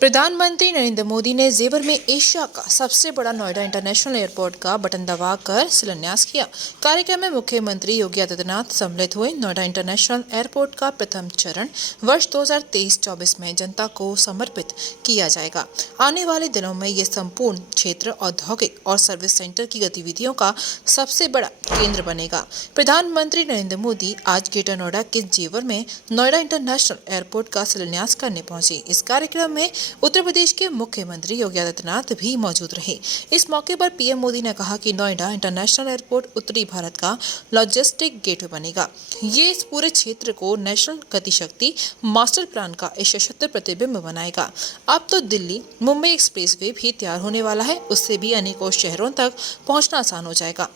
प्रधानमंत्री नरेंद्र मोदी ने जेवर में एशिया का सबसे बड़ा नोएडा इंटरनेशनल एयरपोर्ट का बटन दबाकर शिलान्यास किया। कार्यक्रम में मुख्यमंत्री योगी आदित्यनाथ सम्मिलित हुए। नोएडा इंटरनेशनल एयरपोर्ट का प्रथम चरण वर्ष 2023-24 में जनता को समर्पित किया जाएगा। आने वाले दिनों में ये संपूर्ण क्षेत्र औद्योगिक और सर्विस सेंटर की गतिविधियों का सबसे बड़ा केंद्र बनेगा। प्रधानमंत्री नरेंद्र मोदी आज ग्रेटर नोएडा के जेवर में नोएडा इंटरनेशनल एयरपोर्ट का शिलान्यास करने पहुंचे। इस कार्यक्रम में उत्तर प्रदेश के मुख्यमंत्री योगी आदित्यनाथ भी मौजूद रहे। इस मौके पर पीएम मोदी ने कहा कि नोएडा इंटरनेशनल एयरपोर्ट उत्तरी भारत का लॉजिस्टिक गेटवे बनेगा। ये इस पूरे क्षेत्र को नेशनल गतिशक्ति मास्टर प्लान का एक सशक्त प्रतिबिंब बनाएगा। अब तो दिल्ली मुंबई एक्सप्रेसवे भी तैयार होने वाला है, उससे भी अनेकों शहरों तक पहुंचना आसान हो जाएगा।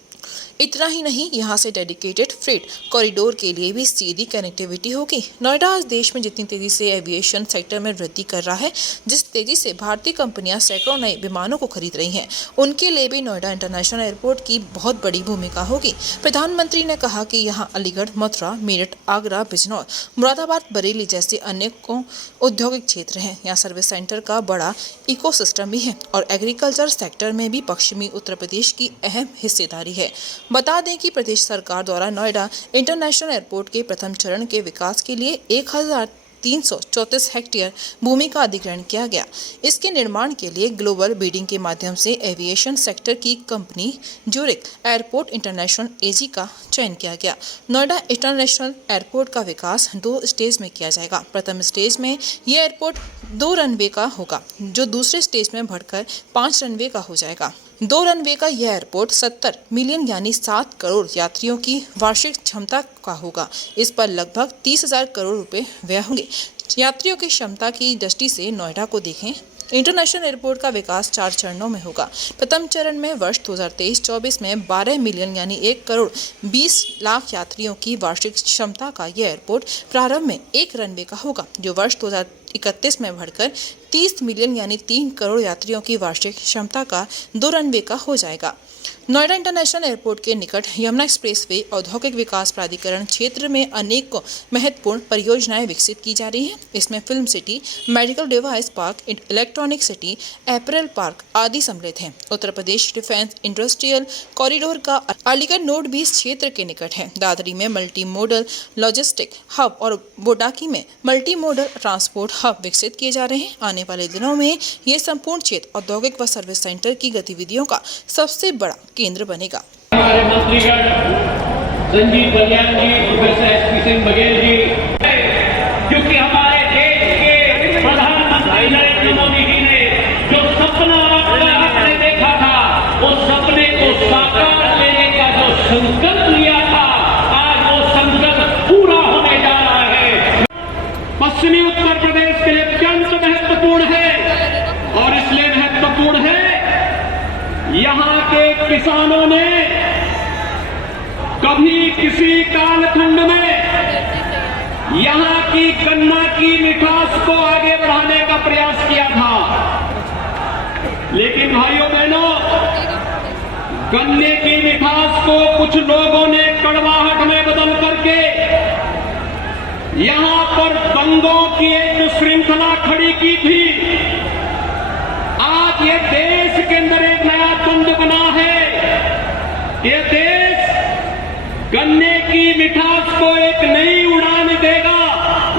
इतना ही नहीं, यहाँ से डेडिकेटेड फ्रेट कॉरिडोर के लिए भी सीधी कनेक्टिविटी होगी। नोएडा आज देश में जितनी तेजी से एविएशन सेक्टर में वृद्धि कर रहा है, जिस तेजी से भारतीय कंपनियां सैकड़ों नए विमानों को खरीद रही हैं, उनके लिए भी नोएडा इंटरनेशनल एयरपोर्ट की बहुत बड़ी भूमिका होगी। प्रधानमंत्री ने कहा कि यहाँ अलीगढ़, मथुरा, मेरठ, आगरा, बिजनौर, मुरादाबाद, बरेली जैसे अनेकों औद्योगिक क्षेत्र हैं। यहाँ सर्विस सेंटर का बड़ा इकोसिस्टम भी है और एग्रीकल्चर सेक्टर में भी पश्चिमी उत्तर प्रदेश की अहम हिस्सेदारी है। बता दें कि प्रदेश सरकार द्वारा नोएडा इंटरनेशनल एयरपोर्ट के प्रथम चरण के विकास के लिए 1334 हेक्टेयर भूमि का अधिग्रहण किया गया। इसके निर्माण के लिए ग्लोबल बिडिंग के माध्यम से एविएशन सेक्टर की कंपनी ज्यूरिख एयरपोर्ट इंटरनेशनल एजी का चयन किया गया। नोएडा इंटरनेशनल एयरपोर्ट का विकास 2 स्टेज में किया जाएगा। प्रथम स्टेज में यह एयरपोर्ट 2 रनवे का होगा, जो दूसरे स्टेज में बढ़कर 5 रनवे का हो जाएगा। 2 रनवे का यह एयरपोर्ट 70 मिलियन यानी 7 करोड़ यात्रियों की वार्षिक क्षमता का होगा। इस पर लगभग 30,000 करोड़ रुपए व्यय होंगे। यात्रियों की क्षमता की दृष्टि से नोएडा को देखें। इंटरनेशनल एयरपोर्ट का विकास 4 चरणों में होगा। प्रथम चरण में वर्ष 2023-24 में 12 मिलियन यानी 1 करोड़ 20 लाख यात्रियों की वार्षिक क्षमता का यह एयरपोर्ट प्रारंभ में 1 रनवे का होगा, जो वर्ष 2031 में बढ़कर 30 मिलियन यानी 3 करोड़ यात्रियों की वार्षिक क्षमता का 2 रनवे का हो जाएगा। नोएडा इंटरनेशनल एयरपोर्ट के निकट यमुना एक्सप्रेसवे औद्योगिक विकास प्राधिकरण क्षेत्र में अनेक महत्वपूर्ण परियोजनाएं विकसित की जा रही हैं। इसमें film city, medical device park, electronic city, apparel park आदि सम्मिलित हैं। Uttar Pradesh defence industrial corridor का अलीगढ़ नोड भी इस क्षेत्र के निकट है। दादरी में मल्टी मोडल लॉजिस्टिक हब और बोडाकी में मल्टी मोडल ट्रांसपोर्ट हब विकसित किए जा रहे हैं। आने वाले दिनों में ये संपूर्ण क्षेत्र औद्योगिक व सर्विस सेंटर की गतिविधियों का सबसे बड़ा केंद्र बनेगा। हमारे मंत्रीगण संजीव बलियान जी, प्रोफेसर एसपी सिंह बघेल जी, क्योंकि हमारे देश के प्रधानमंत्री नरेंद्र मोदी जी ने जो सपना आपने देखा था, उस सपने को साकार लेने का जो संकल्प लिया था, आज वो संकल्प पूरा होने जा रहा है। पश्चिमी उत्तर प्रदेश के लिए अत्यंत महत्वपूर्ण है और इसलिए महत्वपूर्ण है, यहाँ के किसानों ने कभी किसी कालखंड में यहाँ की गन्ना की मिठास को आगे बढ़ाने का प्रयास किया था, लेकिन भाइयों बहनों, गन्ने की मिठास को कुछ लोगों ने कड़वाहट में बदल करके यहाँ पर दंगों की एक श्रृंखला खड़ी की थी। आज ये देश के अंदर एक नया द्वंद बना है। ये देश गन्ने की मिठास को एक नई उड़ान देगा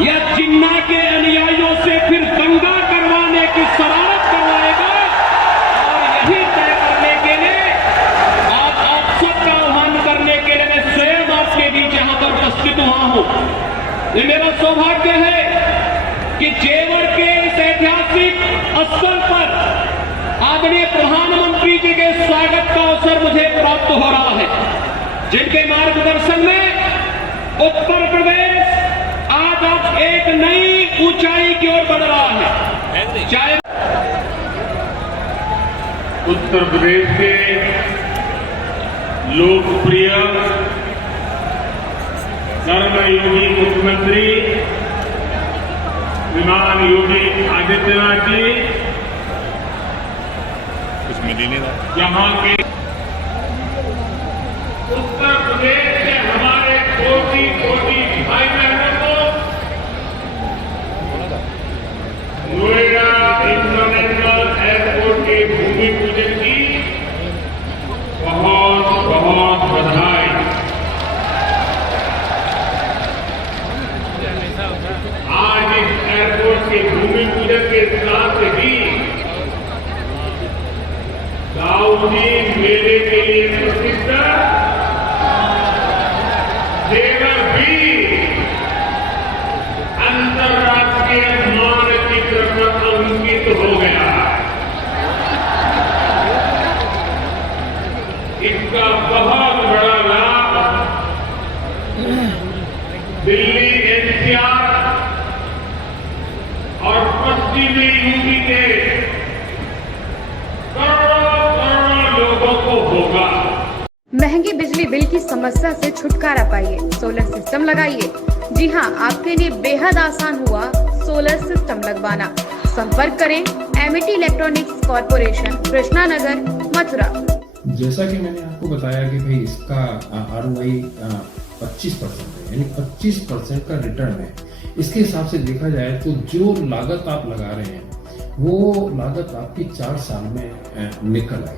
या जिन्ना के अनुयायियों से फिर दंगा करवाने की शरारत करवाएगा। और यही तय करने के लिए आज आप सबका आह्वान करने के लिए मैं स्वयं आपके बीच यहां पर उपस्थित हुआ हूं। ये मेरा सौभाग्य है कि जेवर के इस ऐतिहासिक स्थल पर आदरणीय प्रधानमंत्री जी के स्वागत का अवसर मुझे प्राप्त हो रहा है, जिनके मार्गदर्शन में उत्तर प्रदेश आज अब एक नई ऊंचाई की ओर बढ़ रहा है। चाहे उत्तर प्रदेश के लोकप्रिय कर्मयोगी मुख्यमंत्री श्रीमान योगी आदित्यनाथ जी यहाँ के उत्तर प्रदेश के हमारे कोटि भाई बहनों को नोएडा महामौनी मेले के लिए प्रसिद्ध जेवर भी अंतर्राष्ट्रीय मानचित्र पर अंकित हो गया है। इसका बहुत बड़ा लाभ दिल्ली एनसीआर और पश्चिमी यूपी के करोड़ों लोगों को होगा। महंगी बिजली बिल की समस्या से छुटकारा पाइए, सोलर सिस्टम लगाइए। जी हां, आपके लिए बेहद आसान हुआ सोलर सिस्टम लगवाना। संपर्क करें Amity electronics corporation, Krishna Nagar, Mathura. जैसा कि मैंने आपको बताया कि भाई इसका ROI 25% है, यानी 25% का रिटर्न है। इसके हिसाब से देखा जाए तो जो लागत आप लगा रहे हैं वो लागत आपकी 4 साल में निकल आएगी।